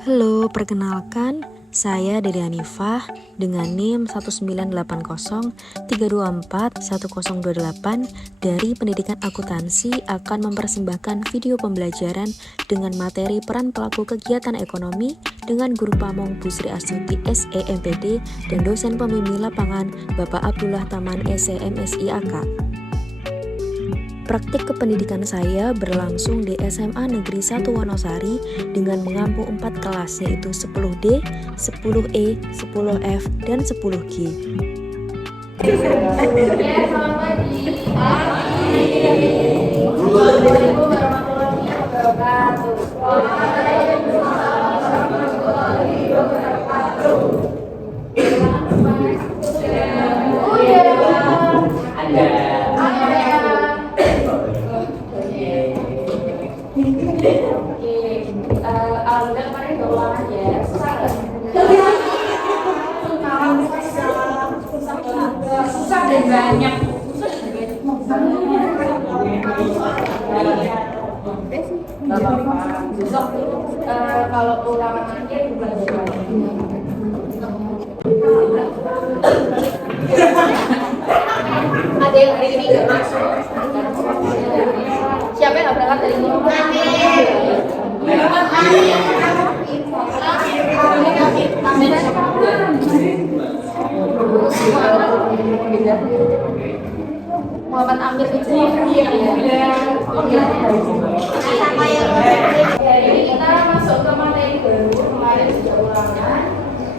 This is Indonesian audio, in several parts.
Halo, perkenalkan, saya Dede Hanifah dengan NIM 1980324108 dari Pendidikan Akuntansi akan mempersembahkan video pembelajaran dengan materi peran pelaku kegiatan ekonomi dengan Guru Pamong Bu Sri Astuti SEMPD dan dosen pembimbing lapangan Bapak Abdullah Taman SEMSIAK. Praktik kependidikan saya berlangsung di SMA Negeri 1 Wonosari dengan mengampu 4 kelas yaitu 10D, 10E, 10F, dan 10G. Selamat pagi. Assalamualaikum warahmatullahi wabarakatuh. Waalaikumsalam warahmatullahi wabarakatuh. Alhamdulillah kemarin udah ulangan ya. Susah nggak? Susah dan banyak. Besok kalau ulangan akhir bulan depan. Ada yang hari ini nggak masuk. Siapa yang nggak berangkat dari ini? Muhammad Amir itu jadi kita masuk ke materi baru. Kemarin sudah ulangan.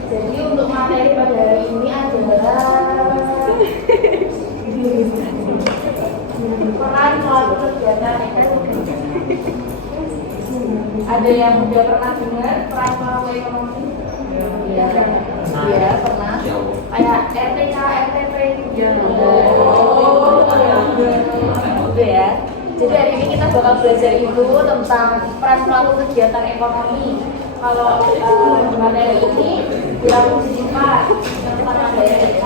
Jadi untuk materi pada hari ini adalah peran pelaku kegiatan ekonomi. Ada yang sudah pernah dengar peran pelaku ekonomi? Iya, pernah. Kayak RTK, RTP gitu ya. Jadi hari ini kita bakal belajar itu tentang peran pelaku kegiatan ekonomi. Kalau materi ini dilakukan di empat. Yang pertama ada RTK,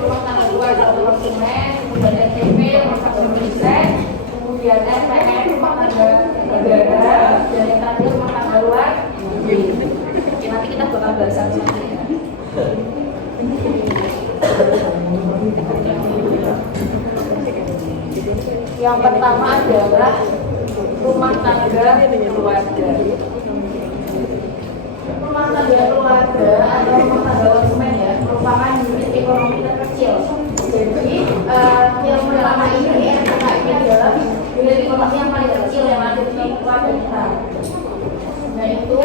rumah tangga luar atau konsumen, kemudian RTP, rumah tangga riset, kemudian RPN, rumah tangga negara, dan yang terakhir rumah tangga luar. Oke, nanti kita bakal bahas satu-satu ya. Yang pertama adalah rumah tangga keluarga. Rumah tangga keluarga atau rumah tangga konsumen ya merupakan unit ekonomi terkecil. Jadi yang pertama ini adalah unit ekonomi yang paling kecil yang ada di keluarga kita. Nah itu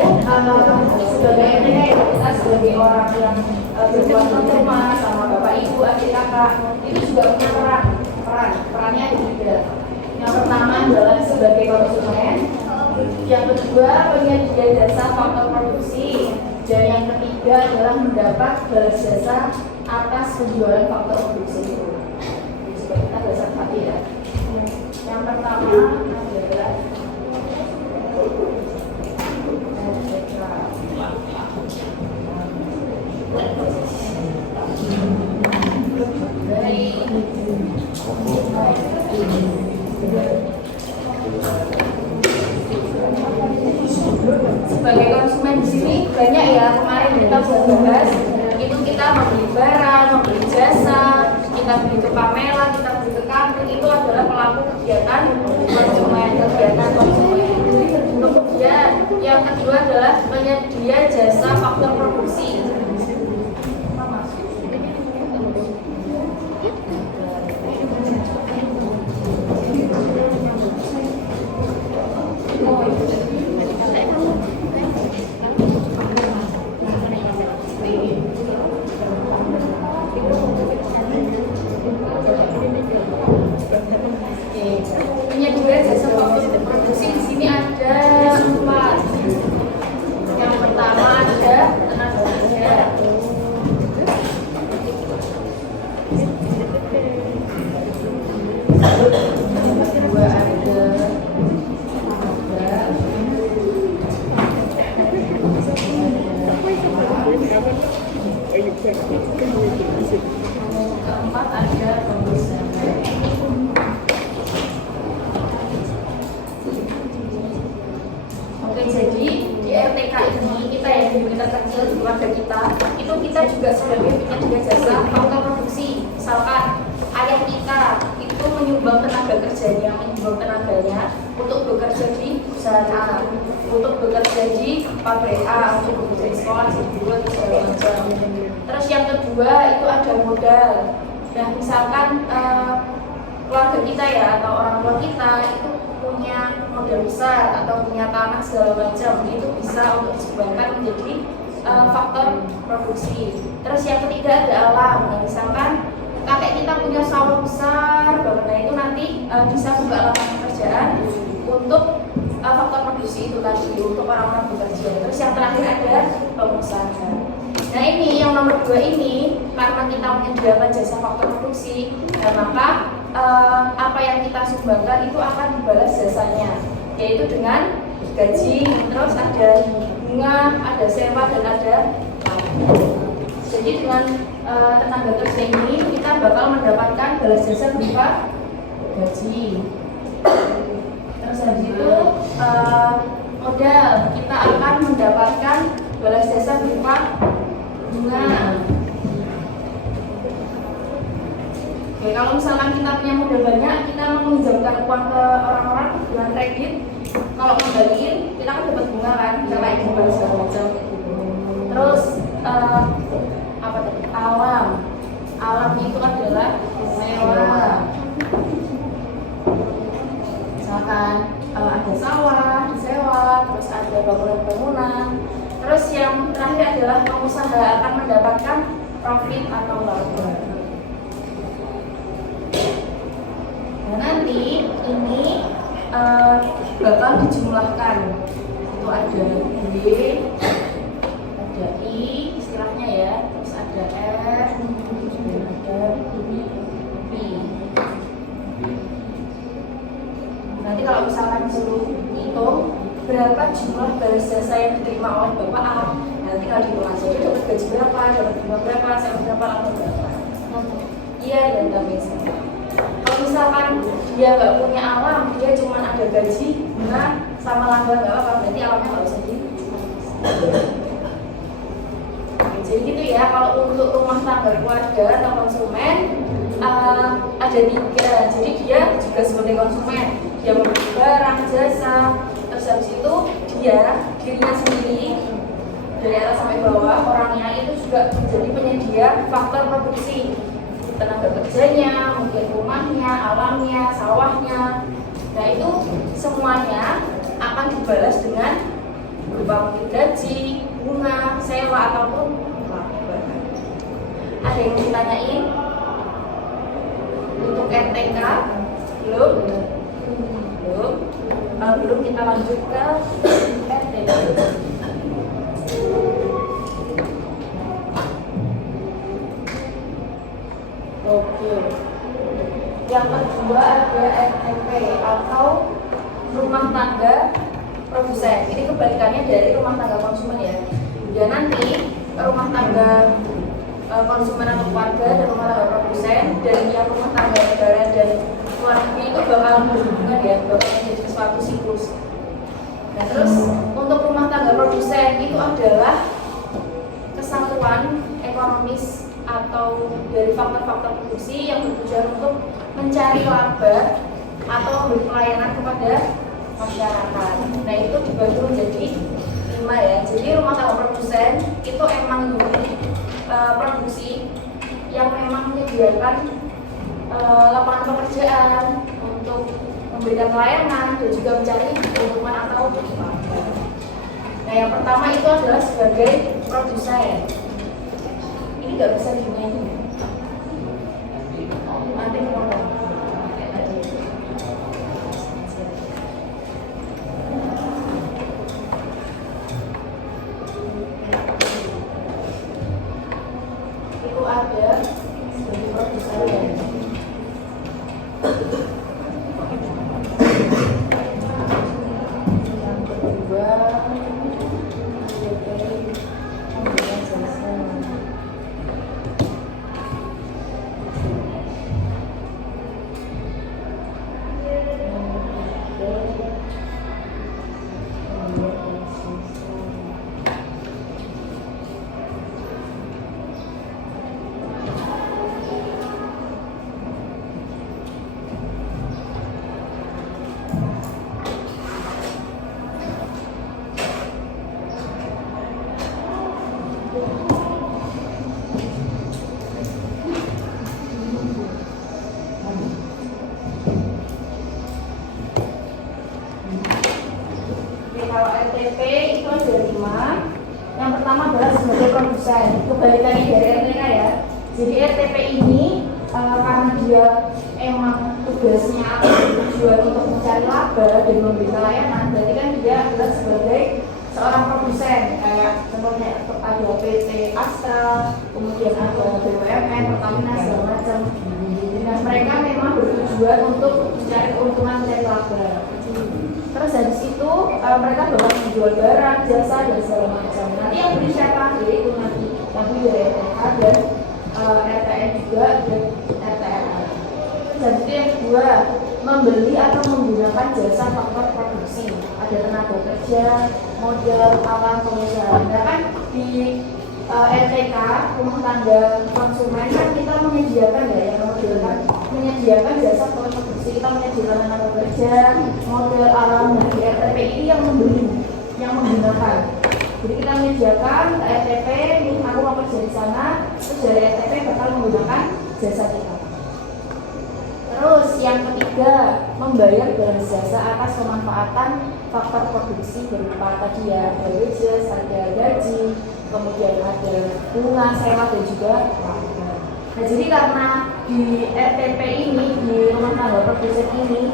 sebagai kita sebagai orang yang berbuat rumah sama bapak ibu adik kakak itu juga punya perannya ada tiga. Yang pertama adalah sebagai konsumen, yang kedua penyedia jasa faktor produksi, dan yang ketiga adalah mendapat balas jasa atas penjualan faktor produksi itu. Jadi kita bahasa satu ya. Yang pertama adalah sebagai konsumen di sini banyak ya. Kemarin kita bahas itu kita membeli barang, membeli jasa, kita beli ke Pamela, kita beli ke kantin, itu adalah pelaku kegiatan konsumen. Kemudian yang kedua adalah penyedia jasa faktor produksi. Penyedia jasa faktor produksi di sini ada 4. Yang pertama ada tenaga kerja. Yang kedua ada keempat ada pembelian. unit terkecil di keluarga kita, itu kita juga sebagai penyedia jasa faktor produksi. Misalkan ayah kita itu menyumbang tenaganya untuk bekerja di perusahaan A, untuk bekerja di pabrik A, untuk bekerja di sekolah, di guru, segala macam. Terus yang kedua itu ada modal. Nah, misalkan keluarga kita ya atau orang tua kita itu punya modal besar atau punya tanah segala macam, itu bisa untuk disumbangkan menjadi faktor produksi. Terus yang ketiga ada alam. Nah, misalkan kakek kita punya sawah besar banget, nah itu nanti bisa buka lapangan pekerjaan untuk faktor produksi itu tadi, untuk orang-orang bekerja. Terus yang terakhir ada pengusaha. Nah ini yang nomor 2 ini, karena kita menyediakan jasa faktor produksi, dan maka apa yang kita sumbangkan itu akan dibalas jasanya, yaitu dengan gaji, terus ada bunga, ada sewa, dan ada laba. Jadi dengan tenaga kerja ini kita bakal mendapatkan balas jasa berupa gaji. Terus habis itu modal, kita akan mendapatkan balas jasa berupa bunga. Oke, kalau misalkan kita punya modal banyak, kita meminjamkan uang ke orang-orang dengan kredit. Kalau kembaliin, kita kan dapat bunga kan, cara itu balas segala macam. Terus apa tadi? Alam. Alam itu adalah sewa. Misalkan ada sawah disewa, terus ada bangunan-bangunan. Terus yang terakhir adalah pengusaha akan mendapatkan profit atau laba. Nah, nanti ini bakal dijumlahkan. Itu ada D, ada I istilahnya ya, terus ada F, dan ada P. Nanti kalau misalkan disuruh hitung berapa jumlah balas jasa yang diterima oleh Bapak A, nanti kalau dihitung aja dia dapat gaji berapa, dapat bunga berapa, sewa berapa, laba berapa. Iya, dan sebagainya. Kalau misalkan dia nggak punya alam, dia cuma ada gaji, bunga, sama laba nggak apa-apa, berarti alamnya nggak usah jadi gitu ya. Kalau untuk rumah tangga keluarga atau konsumen ada 3. Jadi dia juga sebagai konsumen, dia membeli barang, jasa. Terus habis itu dia dirinya sendiri dari atas sampai bawah, orangnya itu juga menjadi penyedia faktor produksi, tenaga kerjanya, mungkin rumahnya, alamnya, sawahnya. Nah itu semuanya akan dibalas dengan berupa mungkin gaji, bunga, sewa, ataupun laba. Ada yang ditanyain untuk RTK? Belum? Kalau belum kita lanjut ke RTK. Oke. Yang kedua ada RTP atau rumah tangga produsen. Ini kebalikannya dari rumah tangga konsumen ya. Dan nanti rumah tangga konsumen atau keluarga dan rumah tangga produsen dan yang rumah tangga negara dan keluarga itu bakal berhubungan ya, bakal menjadi suatu siklus. Nah terus untuk rumah tangga produsen itu adalah kesatuan ekonomis atau dari faktor-faktor produksi yang bertujuan untuk mencari laba atau memberi pelayanan kepada masyarakat. Nah itu dibagi menjadi 5 ya. Jadi rumah tangga produsen itu emang unit produksi yang memang menyediakan lapangan pekerjaan untuk memberikan pelayanan dan juga mencari keuntungan atau laba. Nah yang pertama itu adalah sebagai produsen. Ini nggak bisa dimainin. Nanti ngomong. Itu ada sebagai produsen. Yang kedua sebagai pemberian jasa. RTP itu ada 5. Yang pertama adalah sebagai produsen, kebalikannya dari RTK ya. Jadi RTP ini karena dia emang tugasnya atau tujuan untuk mencari laba dan memberikan layanan, berarti kan dia adalah sebagai seorang produsen, kayak contohnya ada PT Astra, kemudian ada BUMN, Pertamina segala macam. Nah mereka memang bertujuan untuk mencari keuntungan, mencari laba. Terus habis itu mereka bakal menjual barang, jasa dan segala macam. Nanti yang beli siapa? Itu nanti yang beli dari RTK dan RTN juga dan RTN. Dan itu yang kedua, membeli atau menggunakan jasa faktor produksi. Ada tenaga kerja, modal, alat, pengusaha. Nah kan di RTK, rumah tangga konsumen kan kita menyediakan ya, yang menyediakan jasa faktor produksi. Kita menyediakan tenaga kerja, modal, alat. Nah di RTP ini yang membeli, yang menggunakan. Jadi kita menyediakan RTP, nih aku mau kerja di sana, terus dari RTP bakal menggunakan jasa kita. Terus yang ketiga, membayar dengan jasa atas pemanfaatan faktor produksi berupa tadi ya, ada wages, ada gaji, kemudian ada bunga, sewa dan juga laba. Nah jadi karena di RTP ini, di rumah tangga produsen ini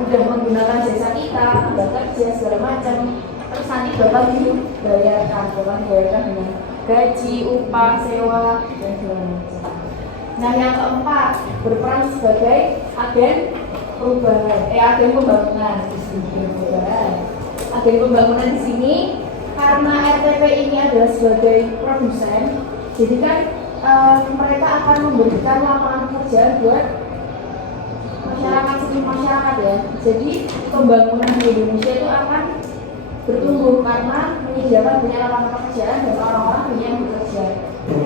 udah menggunakan jasa kita, tenaga kerja segala macam, terus nanti bakal dibayarkan dengan gaji, upah, sewa dan segala macam. Nah yang keempat, berperan sebagai agen perubahan, agen pembangunan di sini. Agen pembangunan di sini karena RTP ini adalah sebagai produsen, jadi kan mereka akan memberikan lapangan pekerjaan buat masyarakat ya. Jadi pembangunan di Indonesia itu akan bertumbuh karena menyediakan banyak lapangan pekerjaan dan orang-orang banyak yang bekerja.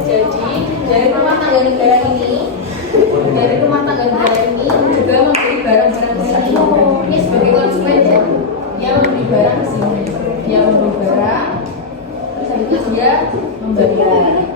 Jadi dari rumah tangga negara ini juga membeli barang-barang ke sini. Ini sebagai konsumen ya, dia membeli barang ke sini, dia membeli barang, terus habis itu dia membayar.